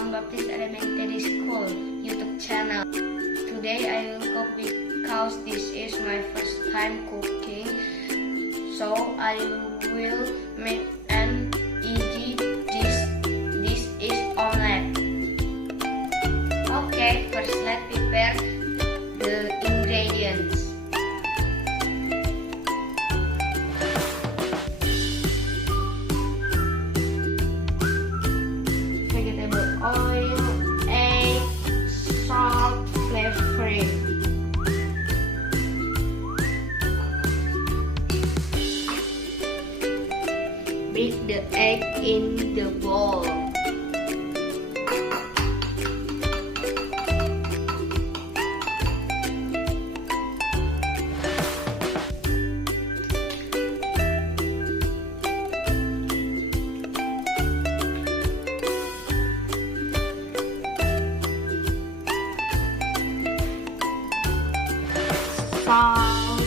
from Baptist Elementary School YouTube channel. Today I will cook because this is my first time cooking, so I will make an easy dish. This is omelet. Okay, first let's prepare the ingredients. Oil, egg, salt, flavoring. Beat the egg in the bowl. Salt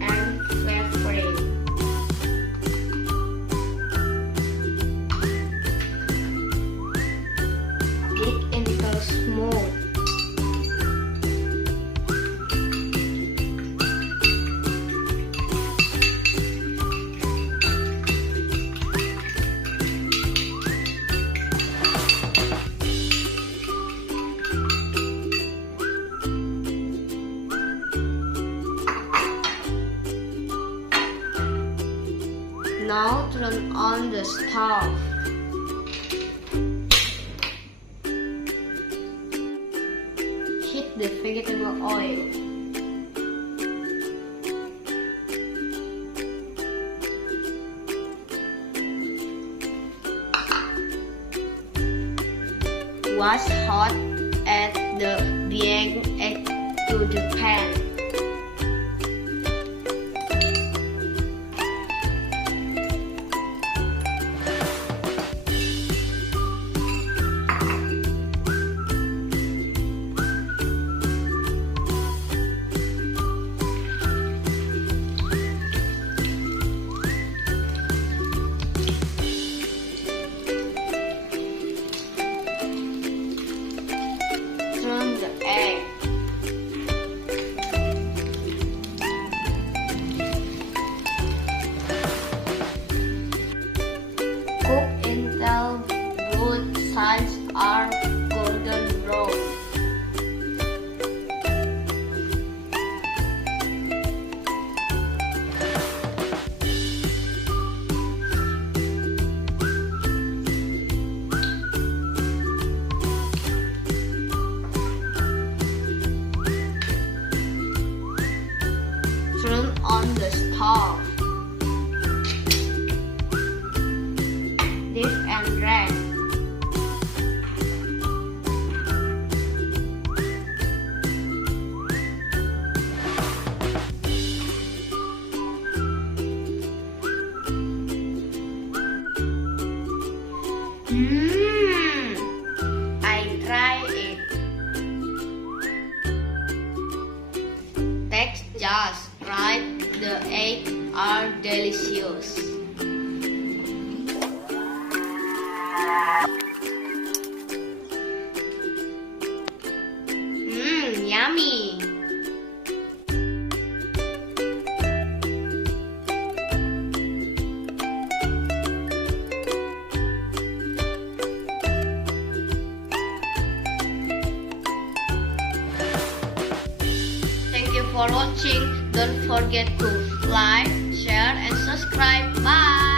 and flavoring. Beat until smooth. Now turn on the stove. Heat the vegetable oil. Once hot, add the beaten egg to the pan. Turn the egg. Cook until both sides are golden brown. Turn on the stove. Dip and wrap. I try it. Text just right. The eggs are delicious. Yummy. Thank you for watching. Don't forget to like, share, and subscribe. Bye.